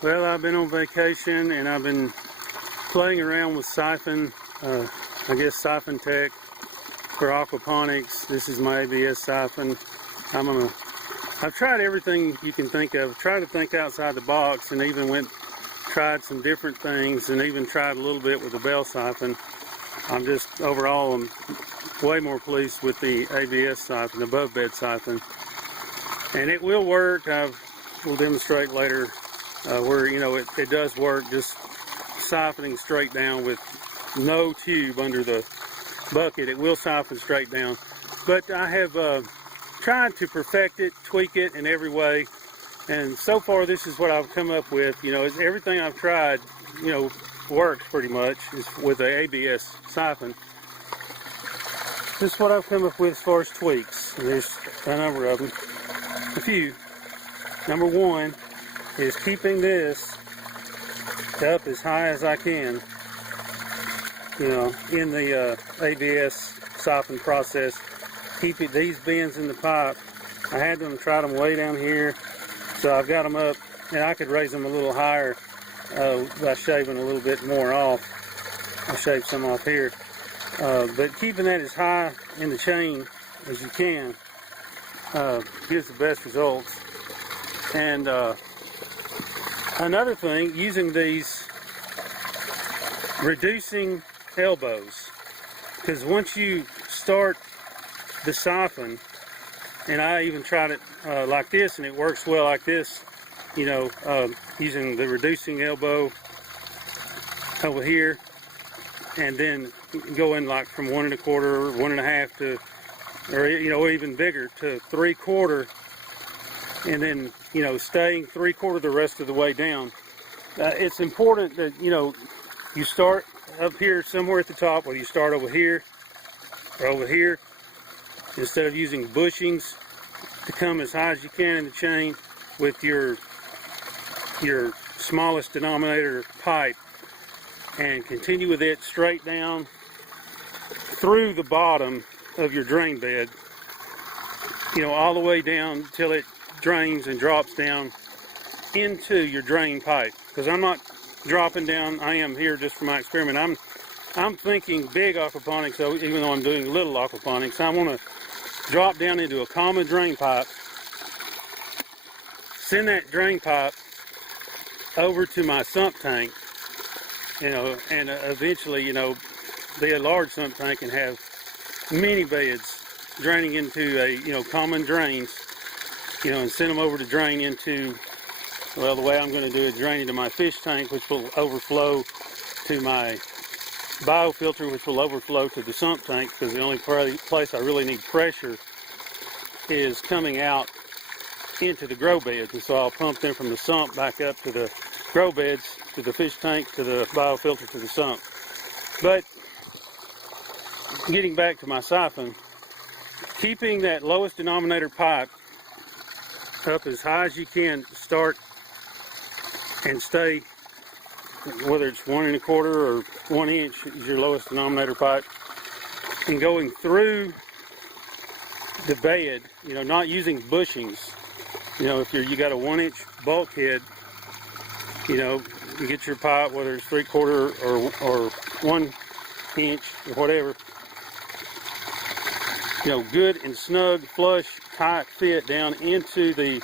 Well, I've been on vacation and I've been playing around with Siphon, I guess Siphon Tech for aquaponics. This is my ABS siphon. I've tried everything you can think of. Tried to think outside the box and even tried some different things and even tried a little bit with the bell siphon. Overall, I'm way more pleased with the ABS siphon, above bed siphon. And it will work. We'll demonstrate later where, it does work, just siphoning straight down with no tube under the bucket. It will siphon straight down. But I have tried to perfect it, tweak it in every way. And so far, this is what I've come up with. Is everything I've tried, works pretty much is with the ABS siphon. This is what I've come up with as far as tweaks. There's a number of them. A few. Number one is keeping this up as high as I can, in the ABS siphon process. Keep these bends in the pipe. I had them try them way down here, so I've got them up, and I could raise them a little higher by shaving a little bit more off. I shaved some off here, but keeping that as high in the chain as you can gives the best results. And another thing, using these reducing elbows, because once you start the siphon, and I even tried it like this, and it works well like this, using the reducing elbow over here, and then going like from 1 1/4, 1 1/2 to, or even bigger, to 3/4, and then staying 3/4 the rest of the way down. It's important that you start up here somewhere at the top, or you start over here or over here, instead of using bushings to come as high as you can in the chain with your smallest denominator pipe, and continue with it straight down through the bottom of your drain bed, all the way down till it drains and drops down into your drain pipe. Because I'm not dropping down, I am here just for my experiment. I'm thinking big aquaponics, so even though I'm doing little aquaponics, I want to drop down into a common drain pipe, send that drain pipe over to my sump tank, and eventually, the large sump tank can have many beds draining into a, common drains, and send them over to drain into, well, the way I'm going to do it, drain into my fish tank, which will overflow to my biofilter, which will overflow to the sump tank, because the only place I really need pressure is coming out into the grow beds. And so I'll pump them from the sump back up to the grow beds, to the fish tank, to the biofilter, to the sump. But getting back to my siphon, keeping that lowest denominator pipe up as high as you can, start and stay, whether it's 1 1/4 or 1 inch is your lowest denominator pipe, and going through the bed, not using bushings. If you got a 1 inch bulkhead, you get your pipe, whether it's 3/4 or 1 inch or whatever, good and snug, flush, tight fit down into the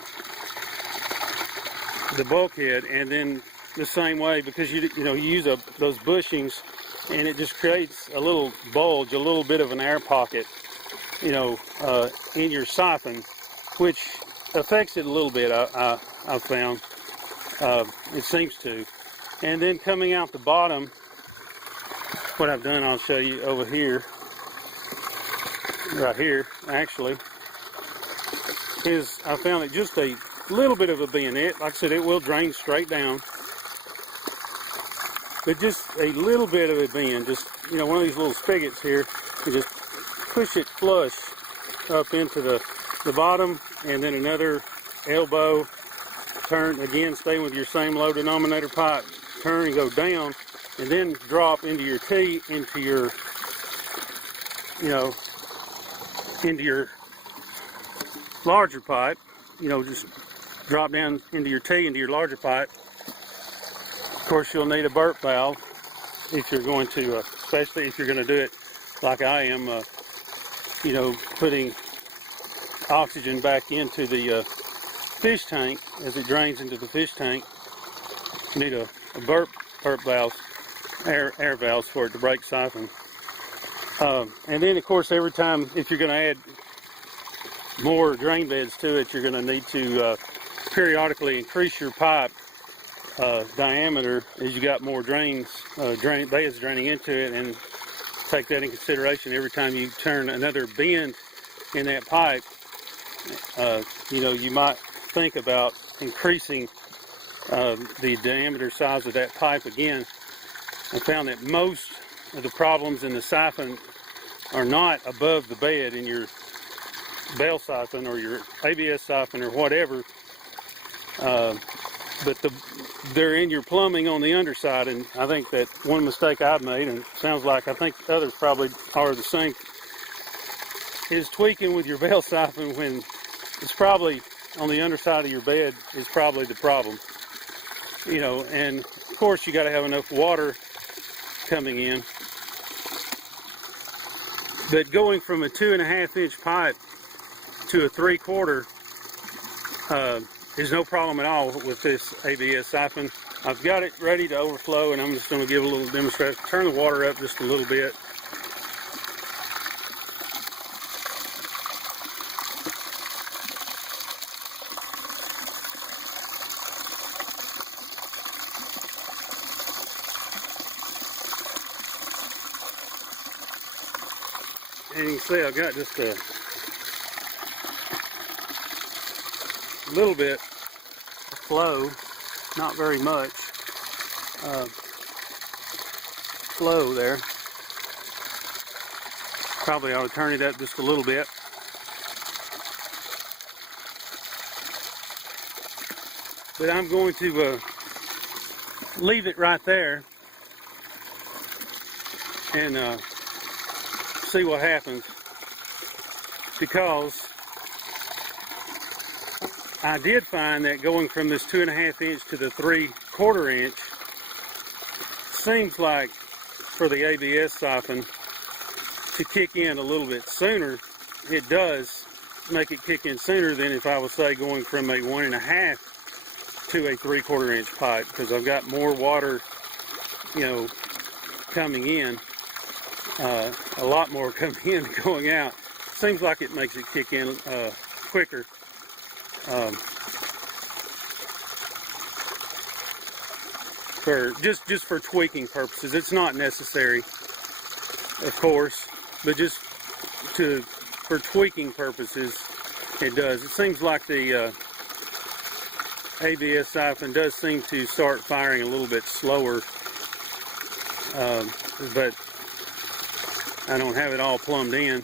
bulkhead, and then the same way, because you use those bushings, and it just creates a little bulge, a little bit of an air pocket, in your siphon, which affects it a little bit. I've found it seems to. And then coming out the bottom, what I've done, I'll show you over here, right here actually, is I found it just a little bit of a bend. Like I said, it will drain straight down, but just a little bit of a bend, just one of these little spigots here, and just push it flush up into the bottom, and then another elbow turn again, stay with your same low denominator pipe, turn and go down, and then drop into your T, into your larger pipe, just drop down into your T, into your larger pipe, Of course, you'll need a burp valve if you're going to, especially if you're going to do it like I am, you know, putting oxygen back into the fish tank as it drains into the fish tank. You need a burp valve, air valves for it to break siphon. And then, of course, every time, if you're going to add more drain beds to it, you're going to need to periodically increase your pipe diameter as you got more beds draining into it, and take that in consideration every time you turn another bend in that pipe. You know, you might think about increasing the diameter size of that pipe again. I found that most of the problems in the siphon are not above the bed in your bell siphon or your ABS siphon or whatever, but they're in your plumbing on the underside. And I think that one mistake I've made, and it sounds like I think others probably are the same, is tweaking with your bell siphon when it's probably on the underside of your bed is probably the problem. You know, and of course you got to have enough water coming in. But going from a 2.5 inch pipe to a 3/4 is no problem at all with this ABS siphon. I've got it ready to overflow, and I'm just going to give a little demonstration. Turn the water up just a little bit. And you can see I've got just a little bit of flow, not very much flow there. Probably ought to turn it up just a little bit. But I'm going to leave it right there and see what happens, because I did find that going from this 2.5 inch to the 3/4 inch seems like for the ABS siphon to kick in a little bit sooner. It does make it kick in sooner than if I was, say, going from a 1.5 to a 3/4 inch pipe, because I've got more water, you know, coming in. A lot more coming in than going out. Seems like it makes it kick in quicker. For just for tweaking purposes. It's not necessary, of course, but just for tweaking purposes, it does. It seems like the ABS siphon does seem to start firing a little bit slower, but I don't have it all plumbed in.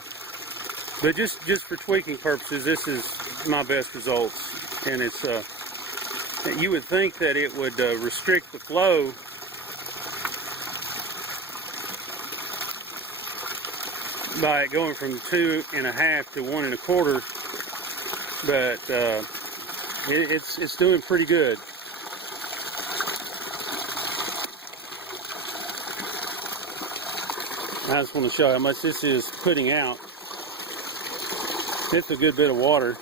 But just for tweaking purposes, this is my best results. And it's you would think that it would restrict the flow by going from 2.5 to 1.25, but it's doing pretty good. I just want to show you how much this is putting out. It's a good bit of water.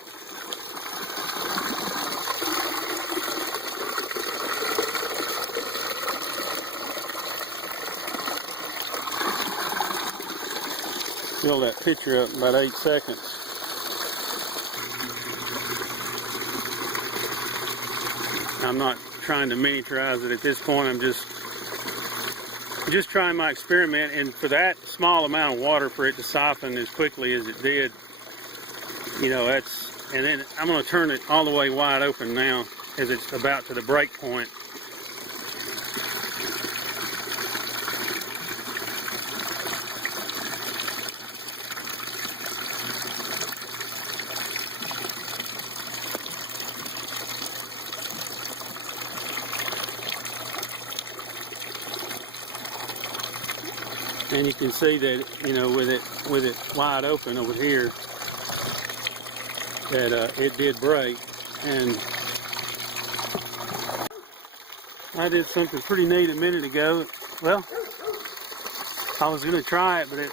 Fill that picture up in about 8 seconds. I'm not trying to miniaturize it at this point. I'm just trying my experiment, and for that small amount of water, for it to siphon as quickly as it did, you know, that's, and then I'm going to turn it all the way wide open now as it's about to the break point. And you can see that, you know, with it wide open over here, that it did break. And I did something pretty neat a minute ago. Well, I was going to try it, but it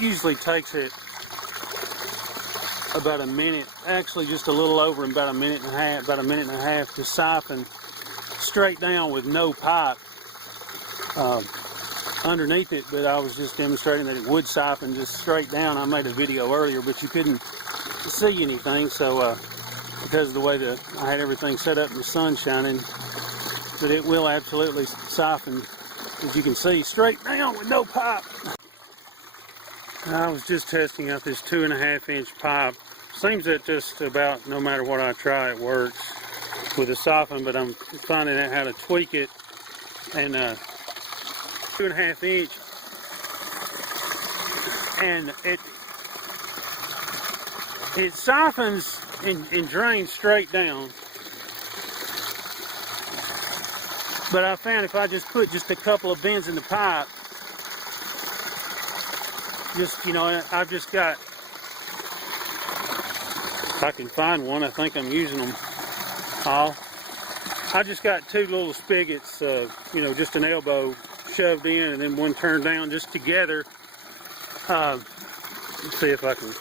usually takes it about a minute, actually just a little over about a minute and a half to siphon straight down with no pipe underneath it. But I was just demonstrating that it would siphon just straight down. I made a video earlier, but you couldn't see anything, so because of the way that I had everything set up and the sun shining, but it will absolutely siphon, as you can see, straight down with no pipe. I was just testing out this 2.5 inch pipe. Seems that just about no matter what I try, it works with a siphon, but I'm finding out how to tweak it. And 2.5 inch, and it siphons and drains straight down. But I found if I just put just a couple of bends in the pipe, I've just got, if I can find one, I think I'm using them all. I just got two little spigots, just an elbow shoved in and then one turned down just together. Let's see if I can